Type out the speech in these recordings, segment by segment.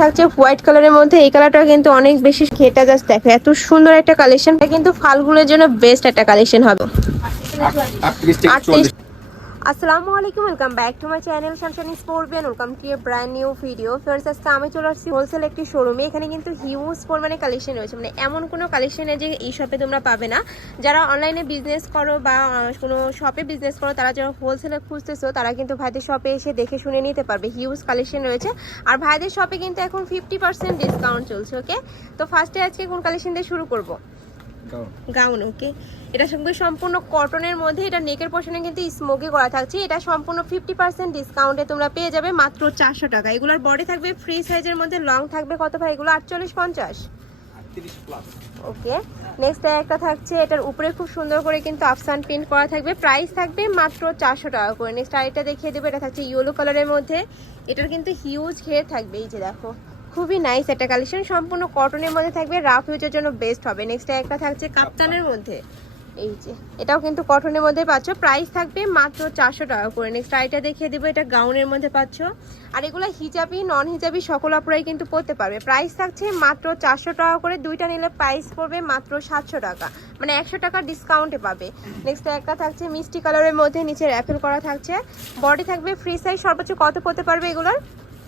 থাকছে হোয়াইট কালারের মধ্যে। এই কালারটা কিন্তু অনেক বেশি ঘেটা জাস্ট দেখো। এত সুন্দর একটা কালেকশন কিন্তু ফালগুলোর জন্য বেস্ট একটা কালেকশন হবে। আটত্রিশ আসসালামু আলাইকুম welcome back to my channel sunshine স্পোর্টবেন welcome to a brand new video friends আজকে আমি চলে আসছি হোলসেল একটি শোরুমে এখানে কিন্তু হিউজ পরিমাণে কালেকশন রয়েছে। মানে এমন কোনো কালেকশনে যে এই শপে তোমরা পাবে না। যারা অনলাইনে বিজনেস করো বা কোনো শপে বিজনেস করো, তারা যারা হোলসেলে খুঁজতেছো, তারা কিন্তু ভাইদের শপে এসে দেখে শুনে নিতে পারবে। হিউজ কালেকশন রয়েছে। আর ভাইদের শপে কিন্তু এখন ফিফটি পার্সেন্ট ডিসকাউন্ট চলছে ওকে তো ফার্স্টে আজকে কোন কালেকশন দিয়ে শুরু করব? গাউন ওকে এটা সঙ্গে সম্পূর্ণ কটনের মধ্যে এটা নেকের পোর্শনে কিন্তু স্মোকি করা থাকছে। এটা সম্পূর্ণ ফিফটি পার্সেন্ট ডিসকাউন্টে তোমরা পেয়ে যাবে মাত্র চারশো টাকা। এগুলোর বডি থাকবে ফ্রি সাইজের মধ্যে লং থাকবে কত ভাই এগুলো? আটচল্লিশ পঞ্চাশ? ওকে নেক্সট একটা থাকছে এটার উপরে খুব সুন্দর করে কিন্তু আফসান প্রিন্ট করা থাকবে। প্রাইস থাকবে মাত্র চারশো টাকা করে। নেক্সট আরেকটা দেখিয়ে দেবো এটা থাকছে ইয়েলো কালারের মধ্যে। এটার কিন্তু হিউজ ঘের থাকবে এই যে দেখো। খুবই নাইস একটা কালেকশন সম্পূর্ণ কটনের মধ্যে থাকবে রাফ ইউজের জন্য বেস্ট হবে। নেক্সট একটা থাকছে কাপ্তানের মধ্যে। এই যে, এটাও কিন্তু কটনের মধ্যে পাচ্ছ। প্রাইস থাকবে মাত্র চারশো টাকা করে। নেক্সট আইটা দেখিয়ে দেবো, এটা গাউনের মধ্যে পাচ্ছ। আর এগুলো হিজাবি নন হিজাবি সকল অপরাই কিন্তু পড়তে পারবে। প্রাইস থাকছে মাত্র চারশো টাকা করে। দুইটা নিলে প্রাইস পড়বে মাত্র সাতশো টাকা। মানে একশো টাকা ডিসকাউন্টে পাবে। নেক্সট একটা থাকছে মিষ্টি কালারের মধ্যে নিচে র্যাপেল করা থাকছে। বডি থাকবে ফ্রি সাইজ সর্বোচ্চ কত পড়তে পারবে এগুলোর?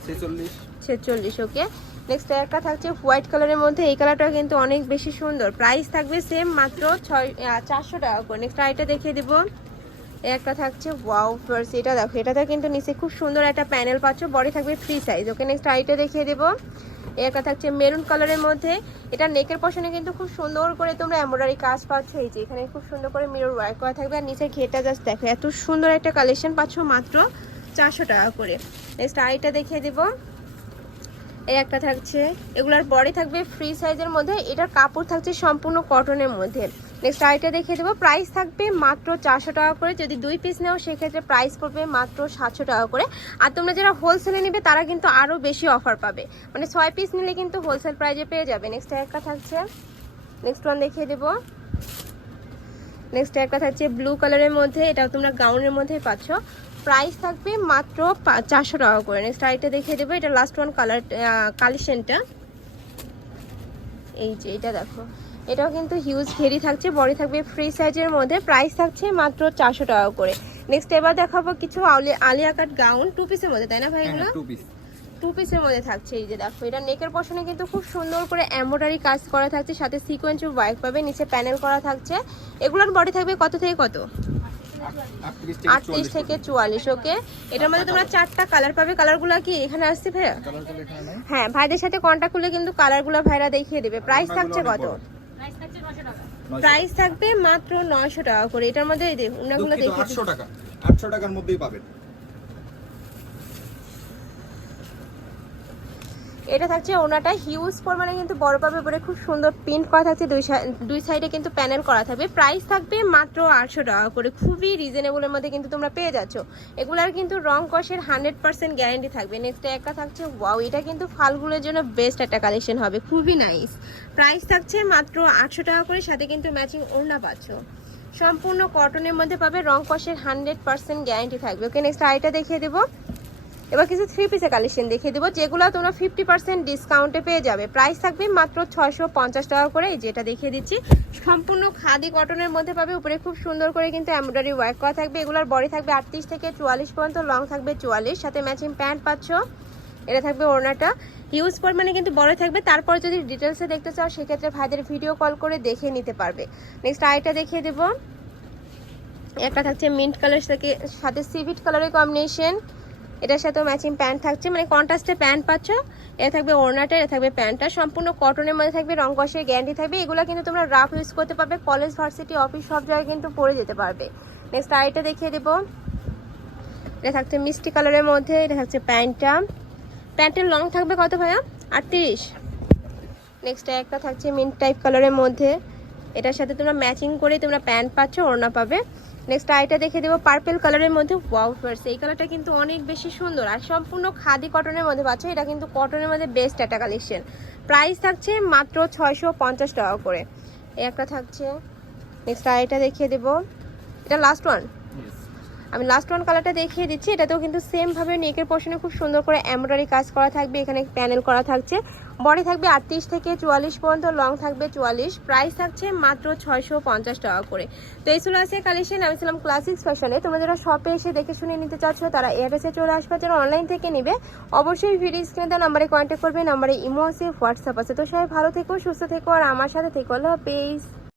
ছেচল্লিশ। ছেচল্লিশ ওকে নেক্সট একটা থাকছে হোয়াইট কালারের মধ্যে। এই কালারটা কিন্তু অনেক বেশি সুন্দর। প্রাইস থাকবে সেম মাত্র ছয় চারশো টাকা করে। নেক্সট আরেকটা দেখিয়ে দিব। একটা থাকছে ওয়াও ফার্স এটা দেখো এটাতে কিন্তু নিচে খুব সুন্দর একটা প্যানেল পাচ্ছ। বডি থাকবে ফ্রি সাইজ ওকে নেক্সট আরেকটা দেখিয়ে দেবো। একটা থাকছে মেরুন কালারের মধ্যে। এটা নেকের পশনে কিন্তু খুব সুন্দর করে তোমরা এমব্রয়ডারি কাজ পাচ্ছ। এই যে, এখানে খুব সুন্দর করে মিরর ওয়ার্ক করা থাকবে। আর নিচে ঘেটা জাস্ট দেখো, এত সুন্দর একটা কালেকশন পাচ্ছ মাত্র চারশো টাকা করে। নেক্সট আরেকটা দেখিয়ে দেবো। এই একটা থাকছে। এগুলার বডি থাকবে ফ্রি সাইজের মধ্যে, এটার কাপড় থাকছে সম্পূর্ণ কটনের মধ্যে। নেক্সট আইটা দেখিয়ে দেবো। প্রাইস থাকবে মাত্র চারশো টাকা করে। যদি দুই পিস নেও, সেক্ষেত্রে প্রাইস পড়বে মাত্র সাতশো টাকা করে। আর তোমরা যারা হোলসেলে নেবে, তারা কিন্তু আরও বেশি অফার পাবে। মানে ছয় পিস নিলে কিন্তু হোলসেল প্রাইজে পেয়ে যাবে। নেক্সট একটা থাকছে। নেক্সট ওয়ান দেখিয়ে দেবো। নেক্সট একটা থাকছে ব্লু কালারের মধ্যে। এটা তোমরা গাউনের মধ্যে পাচ্ছ। প্রাইস থাকবে মাত্র চারশো টাকা করে। নেক্সট আরেকটা দেখিয়ে দেবো। এটা লাস্ট ওয়ান কালার কালেকশনটা এই যে এটা দেখো। এটাও কিন্তু হিউজ ঘেরি থাকছে বডি থাকবে ফ্রি সাইজের মধ্যে। প্রাইস থাকছে মাত্র চারশো টাকা করে। নেক্সট এবার দেখাবো কিছু আলি- আলিয়া কাট গাউন টু পিসের মধ্যে তাই না ভাই এগুলো? টু পিস টু পিসের মধ্যে থাকছে এই যে দেখো। এটা নেকের পশনে কিন্তু খুব সুন্দর করে এমব্রয়ডারি কাজ করা থাকছে সাথে সিকোয়েন্স ওয়ার্ক পাবে নিচে প্যানেল করা থাকছে। এগুলোর বডি থাকবে কত থেকে কত? আটত্রিশ থেকে চুয়াল্লিশ ওকে এটার মধ্যে তোমরা চারটা কালার পাবে। কালারগুলো কি এখানে আসছে ভাইয়া? কালার এখানে নাই। হ্যাঁ ভাইদের সাথে কন্ট্যাক্ট করলে কিন্তু কালারগুলো ভাইরা দেখিয়ে দেবে। প্রাইস থাকছে কত? প্রাইস থাকবে মাত্র নয়শো টাকা করে। এটার মধ্যে এই দেখুন ওনাগুলো দুঃখিত, দেখে আটশো টাকা। আটশো টাকার মধ্যেই পাবেন। এটা থাকছে ওনাটা হিউজ পরিমাণে কিন্তু বড় পাবে বলে খুব সুন্দর প্রিন্ট করা থাকছে। দুই দুই সাইডে কিন্তু প্যানেল করা থাকবে। প্রাইস থাকবে মাত্র আটশো টাকা করে। খুবই রিজনেবলের মধ্যে কিন্তু তোমরা পেয়ে যাচ্ছ। এগুলার কিন্তু রং কষের হান্ড্রেড পার্সেন্ট গ্যারেন্টি থাকবে। নেক্সট একটা থাকছে ওয়াও এটা কিন্তু ফালগুলোর জন্য বেস্ট একটা কালেকশন হবে। খুবই নাইস প্রাইস থাকছে মাত্র আটশো টাকা করে, সাথে কিন্তু ম্যাচিং ওড়না পাচ্ছ। সম্পূর্ণ কটনের মধ্যে পাবে রং কষের হান্ড্রেড পার্সেন্ট গ্যারেন্টি থাকবে। ওকে নেক্সট আইটা দেখিয়ে দেবো। এবার কিছু থ্রি পিসের কালেকশন দেখিয়ে দেবো, যেগুলো তোমরা ফিফটি পার্সেন্ট ডিসকাউন্টে পেয়ে যাবে। প্রাইস থাকবে মাত্র ছয়শো পঞ্চাশ টাকা করে যেটা দেখিয়ে দিচ্ছি। সম্পূর্ণ খাদি কটনের মধ্যে পাবে, উপরে খুব সুন্দর করে কিন্তু এমব্রয়ডারি ওয়ার্ক করা থাকবে। এগুলোর বডি থাকবে আটত্রিশ থেকে চুয়াল্লিশ পর্যন্ত লং থাকবে চুয়াল্লিশ। সাথে ম্যাচিং প্যান্ট পাচ্ছ, এটা থাকবে ওড়নাটা। ইউজ পরিমাণে কিন্তু বড় থাকবে, তারপর যদি ডিটেলসে দেখতে চাও, সেক্ষেত্রে ভাইদের ভিডিও কল করে দেখে নিতে পারবে। নেক্সট আইটা দেখিয়ে দেবো। একটা থাকছে মিন্ট কালার থেকে, সাথে সিভিট কালারের কম্বিনেশন এটার সাথেও ম্যাচিং প্যান্ট থাকছে। মানে কন্ট্রাস্টে প্যান্ট পাচ্ছ এটা থাকবে ওড়নাটা এটা থাকবে প্যান্টটা, সম্পূর্ণ কটনের মধ্যে থাকবে, রং কষের গ্যারান্টি থাকবে। এগুলো কিন্তু তোমরা রাফ ইউজ করতে পারবে কলেজ ভার্সিটি অফিস সব জায়গায় কিন্তু পরে যেতে পারবে। নেক্সট আইটা দেখিয়ে দেবো। এটা থাকছে মিষ্টি কালারের মধ্যে, এটা থাকছে প্যান্টটা প্যান্টের লং থাকবে কত ভাইয়া? আটত্রিশ। নেক্সট একটা থাকছে মিন্ট টাইপ কালারের মধ্যে। এটার সাথে তোমরা ম্যাচিং করে তোমরা প্যান্ট পাচ্ছ, ওড়না পাবে। নেক্সট আইটা দেখে দেবো। পার্পেল কালারের মধ্যে ওয়াও ফার্স এই কালারটা কিন্তু অনেক বেশি সুন্দর। আর সম্পূর্ণ খাদি কটনের মধ্যে পাচ্ছ এটা কিন্তু কটনের মধ্যে বেস্ট একটা কালেকশন প্রাইস থাকছে মাত্র ছয়শো পঞ্চাশ টাকা করে। এই একটা থাকছে। নেক্সট আইটা দেখিয়ে দেবো। এটা লাস্ট ওয়ান আমি লাস্ট ওয়ান কালারটা দেখিয়ে দিচ্ছি। এটাতেও কিন্তু সেমভাবে নেকের পোর্শনে খুব সুন্দর করে এমব্রয়ডারি কাজ করা থাকবে। এখানে প্যানেল করা থাকছে। বডি থাকবে আটত্রিশ থেকে চুয়াল্লিশ পর্যন্ত, লং থাকবে চুয়াল্লিশ। প্রাইস থাকছে মাত্র ছয়শো পঞ্চাশ টাকা করে। তো এই চলে আসে কালেকশন আমি ছিলাম ক্লাসিক্স ফ্যাশনে তোমরা যারা শপে এসে দেখে শুনে নিতে চাচ্ছ, তারা এড্রেসে চলে আসবে। যারা অনলাইন থেকে নিবে, অবশ্যই ভিডিও স্ক্রিনে দেওয়া নাম্বারে কন্ট্যাক্ট করবে। নাম্বারে ইমো আছে হোয়াটসঅ্যাপ আছে। তো সবাই ভালো থেকো, সুস্থ থেকো, আর আমার সাথে থেকো। আল্লাহ হাফেজ।